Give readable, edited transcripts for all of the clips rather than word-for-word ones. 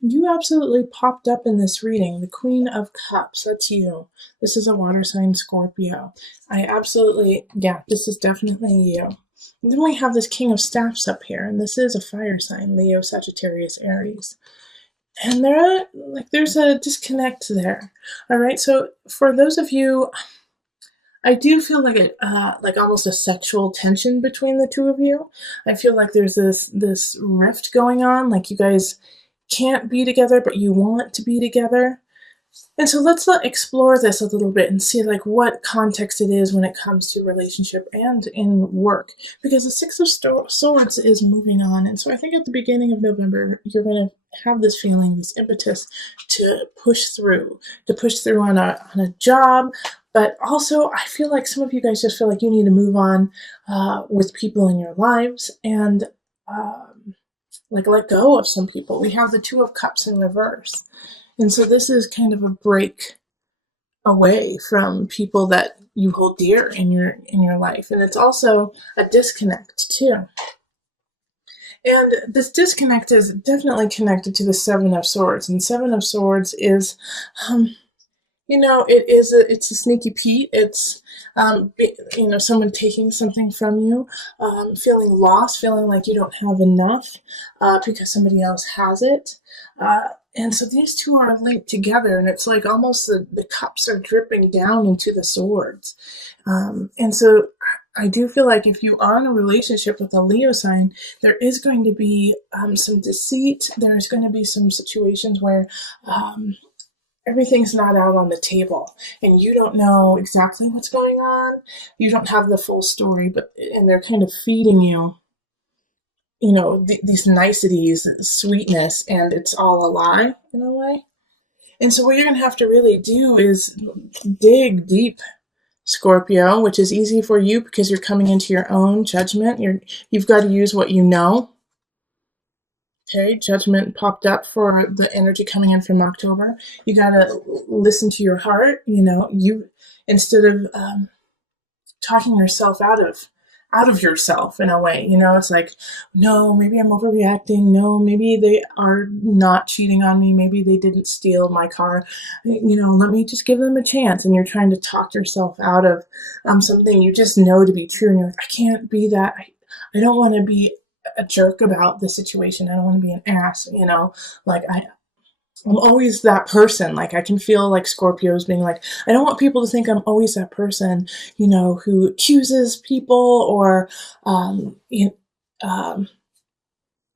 You absolutely popped up in this reading. The Queen of Cups, that's you. This is a water sign Scorpio. I absolutely, yeah, this is definitely you. And then we have this King of Staffs up here, and this is a fire sign, Leo, Sagittarius, Aries. And there's a disconnect there. All right, so for those of you, I do feel like almost a sexual tension between the two of you. I feel like there's this rift going on, like you guys can't be together, but you want to be together. And so let's explore this a little bit and see like what context it is when it comes to relationship and in work, because the Six of Swords is moving on. And so I think at the beginning of November, you're going to have this feeling, this impetus to push through, on a job. But also, I feel like some of you guys just feel like you need to move on with people in your lives and like let go of some people. We have the Two of Cups in reverse. And so this is kind of a break away from people that you hold dear in your life. And it's also a disconnect too. And this disconnect is definitely connected to the Seven of Swords. And Seven of Swords is it's a sneaky Pete. It's someone taking something from you, feeling lost, feeling like you don't have enough because somebody else has it. And so these two are linked together, and it's like almost the cups are dripping down into the swords. And so I do feel like if you are in a relationship with a Leo sign, there is going to be some deceit. There's going to be some situations where everything's not out on the table and you don't know exactly what's going on. You don't have the full story, and they're kind of feeding you these niceties, sweetness, and it's all a lie in a way. And so what you're going to have to really do is dig deep, Scorpio, which is easy for you because you're coming into your own judgment. You've got to use what you know. Okay, judgment popped up for the energy coming in from October. You got to listen to your heart. You instead of talking yourself out of yourself in a way. It's like, no, maybe I'm overreacting. No, maybe they are not cheating on me. Maybe they didn't steal my car. Let me just give them a chance. And you're trying to talk yourself out of something you just know to be true. And you're like, I can't be that. I don't want to be a jerk about the situation. I don't want to be an ass. Like I'm always that person. Like I can feel like Scorpios being like, I don't want people to think I'm always that person, who accuses people or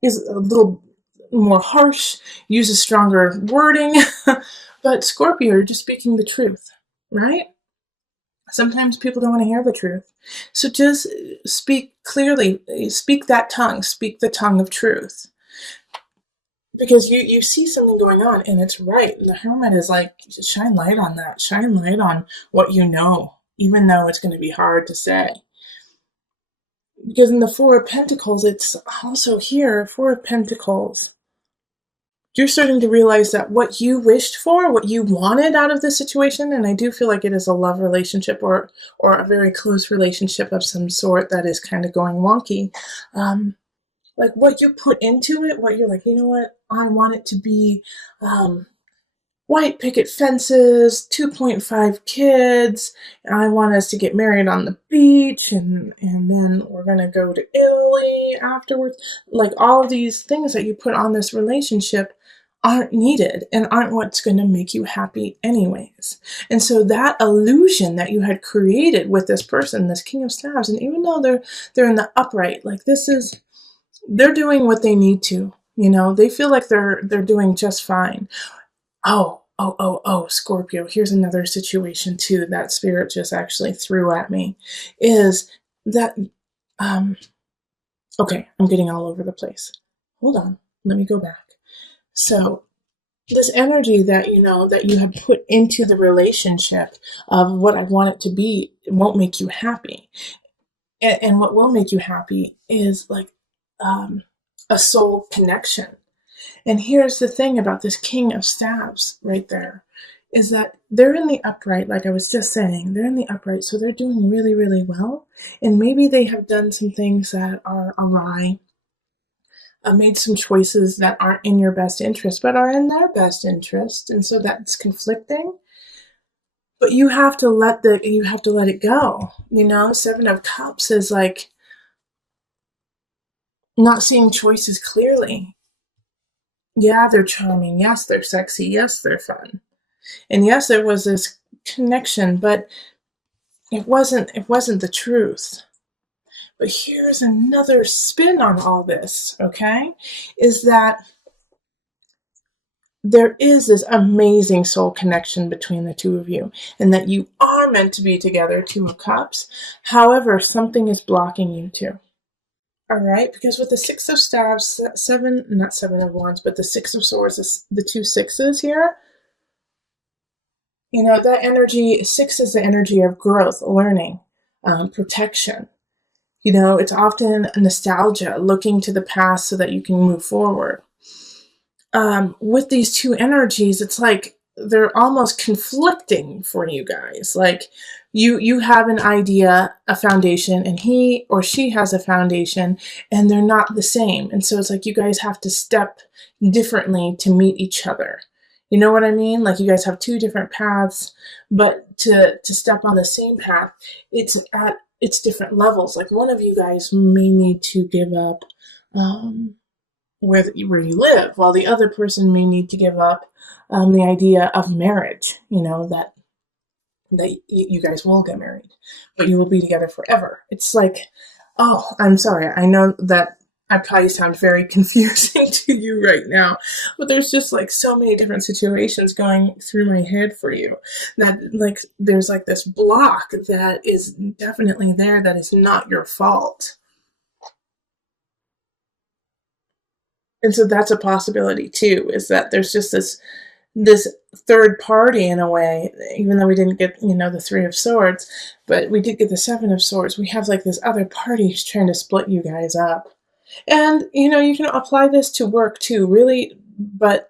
is a little more harsh, uses stronger wording. But Scorpio, you're just speaking the truth, right? Sometimes people don't want to hear the truth. So just speak clearly, speak that tongue, speak the tongue of truth. Because you see something going on and it's right. And the Hermit is like, shine light on that. Shine light on what you know, even though it's going to be hard to say. Because in the Four of Pentacles, it's also here, Four of Pentacles. You're starting to realize that what you wished for, what you wanted out of this situation, and I do feel like it is a love relationship or a very close relationship of some sort that is kind of going wonky. Like what you put into it, what you're like, you know what, I want it to be white picket fences, 2.5 kids, and I want us to get married on the beach, and then we're going to go to Italy afterwards. Like all of these things that you put on this relationship aren't needed and aren't what's going to make you happy anyways. And so that illusion that you had created with this person, this King of Staves, and even though they're in the upright, like they're doing what they need to, they feel like they're doing just fine. Oh, Scorpio, here's another situation too that Spirit just actually threw at me, is that, okay, I'm getting all over the place. Hold on, let me go back. So this energy that, that you have put into the relationship of what I want it to be, it won't make you happy. And what will make you happy is like a soul connection. And here's the thing about this King of Staves right there, is that they're in the upright, like I was just saying, they're in the upright, so they're doing really, really well. And maybe they have done some things that are awry. made some choices that aren't in your best interest, but are in their best interest, and so that's conflicting. But you have to let it go. Seven of Cups is like not seeing choices clearly. Yeah, they're charming. Yes, they're sexy. Yes, they're fun. And yes, there was this connection, but it wasn't the truth. But here's another spin on all this, okay? Is that there is this amazing soul connection between the two of you, and that you are meant to be together, Two of Cups. However, something is blocking you too. All right, because with the Six of Staves, not Seven of Wands, but the Six of Swords, the two sixes here, that energy, six is the energy of growth, learning, protection. It's often nostalgia, looking to the past so that you can move forward. With these two energies, it's like they're almost conflicting for you guys. Like you have an idea, a foundation, and he or she has a foundation, and they're not the same. And so it's like you guys have to step differently to meet each other. You know what I mean? Like you guys have two different paths, but to step on the same path, it's different levels. Like one of you guys may need to give up where you live, while the other person may need to give up the idea of marriage. That you guys will get married, but you will be together forever. It's like, oh, I'm sorry. I know that I probably sound very confusing to you right now, but there's just like so many different situations going through my head for you that like there's like this block that is definitely there that is not your fault. And so that's a possibility too, is that there's just this third party in a way, even though we didn't get, the Three of Swords, but we did get the Seven of Swords. We have like this other party who's trying to split you guys up. And, you can apply this to work too, really, but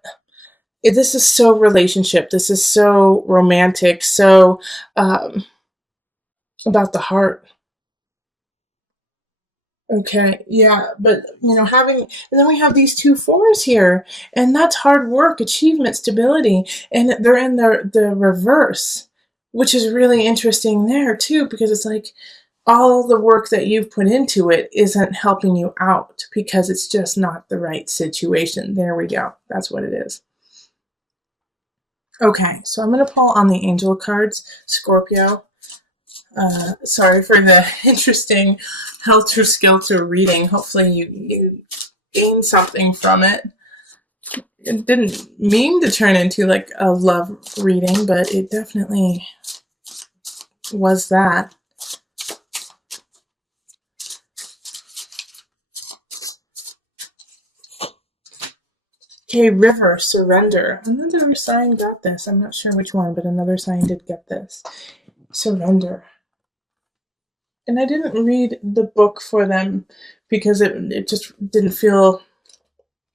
this is so relationship. This is so romantic, so about the heart. Okay, yeah, but and then we have these two fours here, and that's hard work, achievement, stability, and they're in the reverse, which is really interesting there too, because it's like all the work that you've put into it isn't helping you out because it's just not the right situation. There we go. That's what it is. Okay, so I'm going to pull on the angel cards, Scorpio. Sorry for the interesting helter-skelter reading. Hopefully you gain something from it. It didn't mean to turn into like a love reading, but it definitely was that. Okay, River, Surrender. Another sign got this. I'm not sure which one, but another sign did get this. Surrender. And I didn't read the book for them because it just didn't feel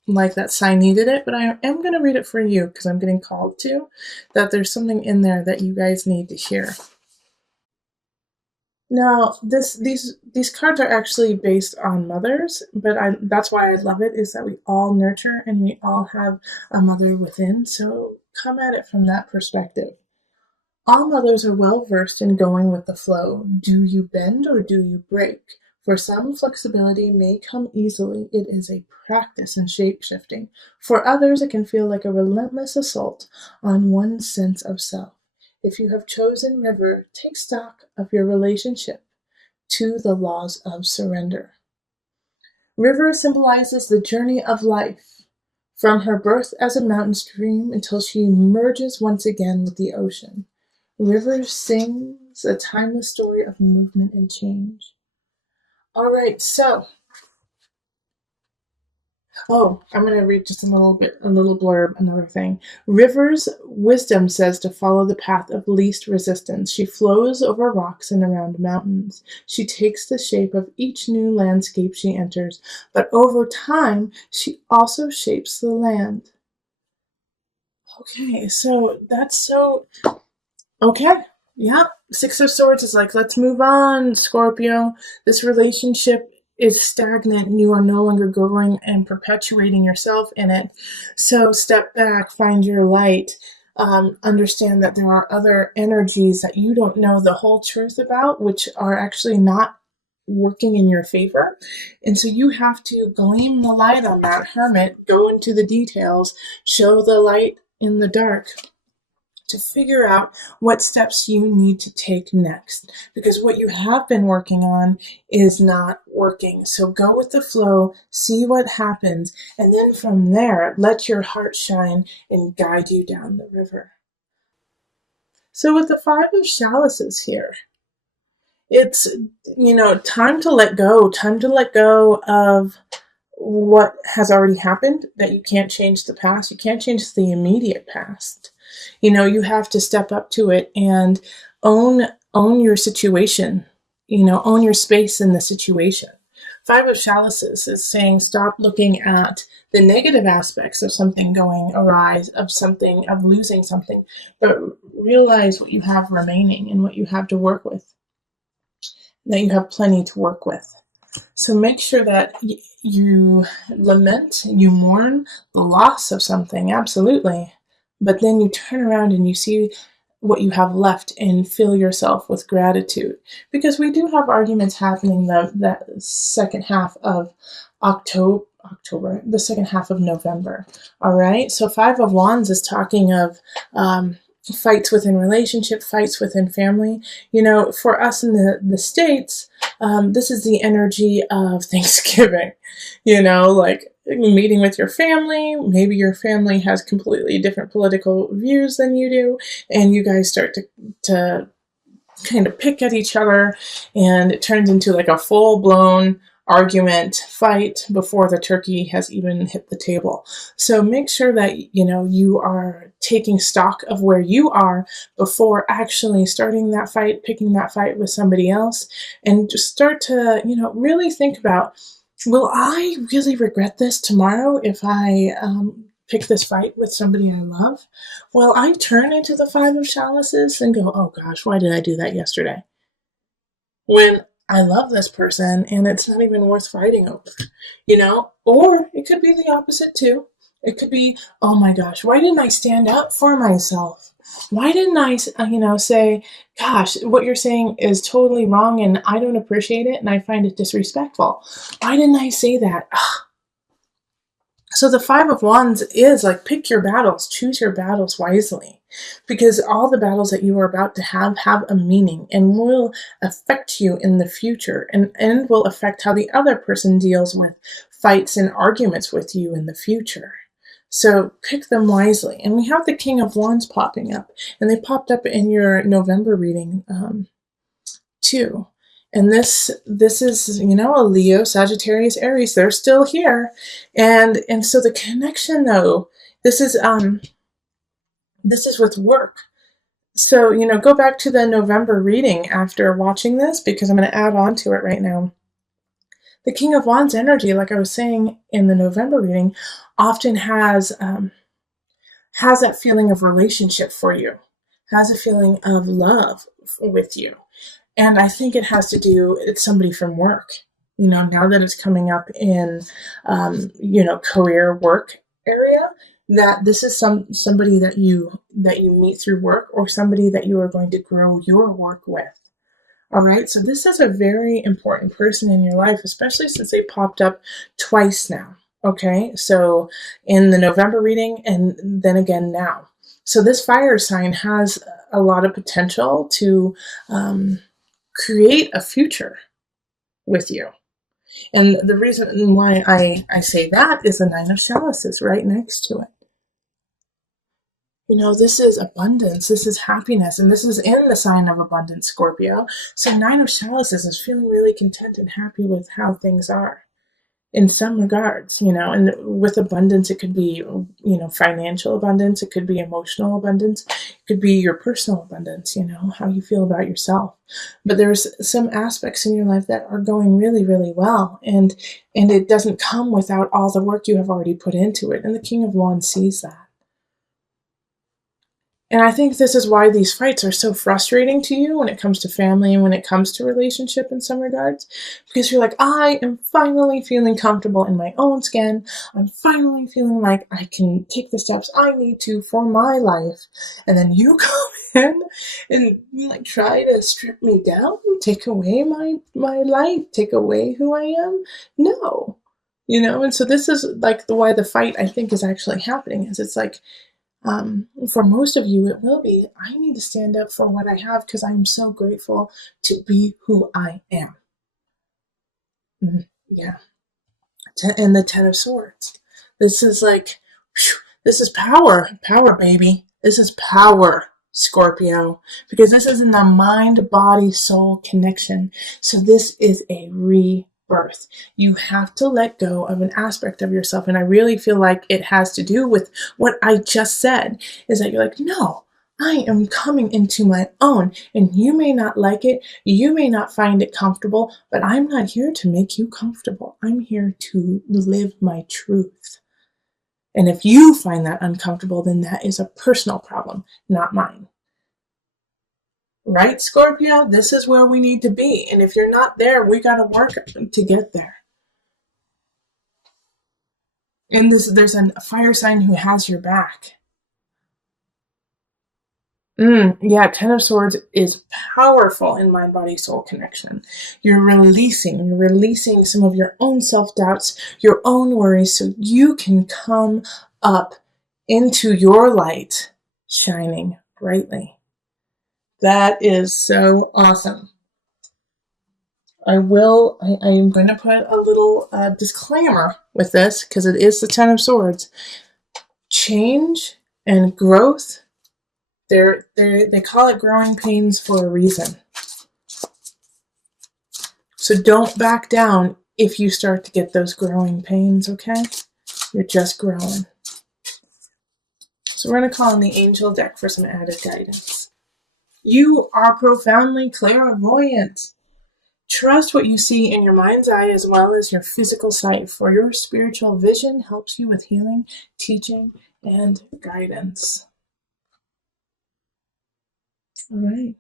like that sign needed it, but I am going to read it for you because I'm getting called to, that there's something in there that you guys need to hear. Now, these cards are actually based on mothers, but that's why I love it, is that we all nurture and we all have a mother within, so come at it from that perspective. All mothers are well versed in going with the flow. Do you bend or do you break? For some, flexibility may come easily. It is a practice in shape-shifting. For others, it can feel like a relentless assault on one's sense of self. If you have chosen River, take stock of your relationship to the laws of surrender. River symbolizes the journey of life, from her birth as a mountain stream until she merges once again with the ocean. River sings a timeless story of movement and change. All right, so I'm going to read just a little blurb, another thing. River's wisdom says to follow the path of least resistance. She flows over rocks and around mountains. She takes the shape of each new landscape she enters, but over time, she also shapes the land. Okay, so that's so... Okay, yeah. Six of Swords is like, let's move on, Scorpio. This relationship is stagnant and you are no longer growing and perpetuating yourself in it. So step back, find your light, understand that there are other energies that you don't know the whole truth about, which are actually not working in your favor. And so you have to gleam the light on that hermit, go into the details, show the light in the dark, to figure out what steps you need to take next, because what you have been working on is not working. So go with the flow, see what happens, and then from there, let your heart shine and guide you down the river. So with the Five of Chalices here, it's, time to let go of what has already happened, that you can't change the past. You can't change the immediate past. You have to step up to it and own your situation, own your space in the situation. Five of Chalices is saying stop looking at the negative aspects of something going awry, of losing something, but realize what you have remaining and what you have to work with, that you have plenty to work with. So make sure that you lament, you mourn the loss of something, absolutely. But then you turn around and you see what you have left and fill yourself with gratitude. Because we do have arguments happening that second half of October, the second half of November. All right. So Five of Wands is talking of fights within relationship, fights within family. For us in the States, this is the energy of Thanksgiving, like meeting with your family. Maybe your family has completely different political views than you do, and you guys start to kind of pick at each other, and it turns into like a full-blown argument, fight before the turkey has even hit the table. So make sure that you are taking stock of where you are before actually starting that fight, picking that fight with somebody else, and just start to really think about, will I really regret this tomorrow if I pick this fight with somebody I love? Will I turn into the Five of Chalices and go, oh gosh, why did I do that yesterday, when I love this person and it's not even worth fighting over, Or it could be the opposite too. It could be, oh my gosh, why didn't I stand up for myself? Why didn't I, say, gosh, what you're saying is totally wrong and I don't appreciate it and I find it disrespectful. Why didn't I say that? So the Five of Wands is like, pick your battles, choose your battles wisely, because all the battles that you are about to have a meaning and will affect you in the future, and will affect how the other person deals with fights and arguments with you in the future. So pick them wisely. And we have the King of Wands popping up, and they popped up in your November reading too. And this is, a Leo, Sagittarius, Aries. They're still here. And so the connection though, this is with work. So, go back to the November reading after watching this, because I'm going to add on to it right now. The King of Wands energy, like I was saying in the November reading, often has that feeling of relationship for you, has a feeling of love with you. And I think it has to do, it's somebody from work, now that it's coming up in, career work area, that this is somebody that you meet through work, or somebody that you are going to grow your work with. All right. So this is a very important person in your life, especially since they popped up twice now. Okay. So in the November reading, and then again now. So this fire sign has a lot of potential to, create a future with you. And the reason why I say that is the Nine of Chalices right next to it. This is abundance, this is happiness, and this is in the sign of abundance, Scorpio. So Nine of Chalices is feeling really content and happy with how things are in some regards, and with abundance, it could be, financial abundance, it could be emotional abundance, it could be your personal abundance, how you feel about yourself. But there's some aspects in your life that are going really, really well, and it doesn't come without all the work you have already put into it. And the King of Wands sees that. And I think this is why these fights are so frustrating to you when it comes to family and when it comes to relationship in some regards. Because you're like, I am finally feeling comfortable in my own skin. I'm finally feeling like I can take the steps I need to for my life. And then you come in and you like try to strip me down, take away my light, take away who I am. No. And so this is like why the fight I think is actually happening is it's like, for most of you, it will be, I need to stand up for what I have because I'm so grateful to be who I am. Yeah. And the Ten of Swords. This is like, this is power. Power, baby. This is power, Scorpio. Because this is in the mind, body, soul connection. So this is a rebirth. You have to let go of an aspect of yourself. And I really feel like it has to do with what I just said. Is that you're like, no, I am coming into my own. And you may not like it. You may not find it comfortable. But I'm not here to make you comfortable. I'm here to live my truth. And if you find that uncomfortable, then that is a personal problem, not mine. Right, Scorpio? This is where we need to be. And if you're not there, we got to work to get there. And there's a fire sign who has your back. Yeah, Ten of Swords is powerful in mind, body, soul connection. You're releasing some of your own self-doubts, your own worries, so you can come up into your light, shining brightly. That is so awesome. I am going to put a little disclaimer with this because it is the Ten of Swords. Change and growth, they call it growing pains for a reason. So don't back down if you start to get those growing pains, okay? You're just growing. So we're going to call on the angel deck for some added guidance. You are profoundly clairvoyant. Trust what you see in your mind's eye as well as your physical sight, for your spiritual vision helps you with healing, teaching, and guidance. All right.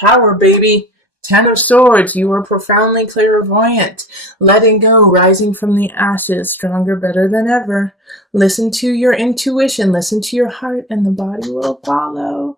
Power, baby. Ten of Swords. You are profoundly clairvoyant. Letting go, rising from the ashes, stronger, better than ever. Listen to your intuition. Listen to your heart, and the body will follow.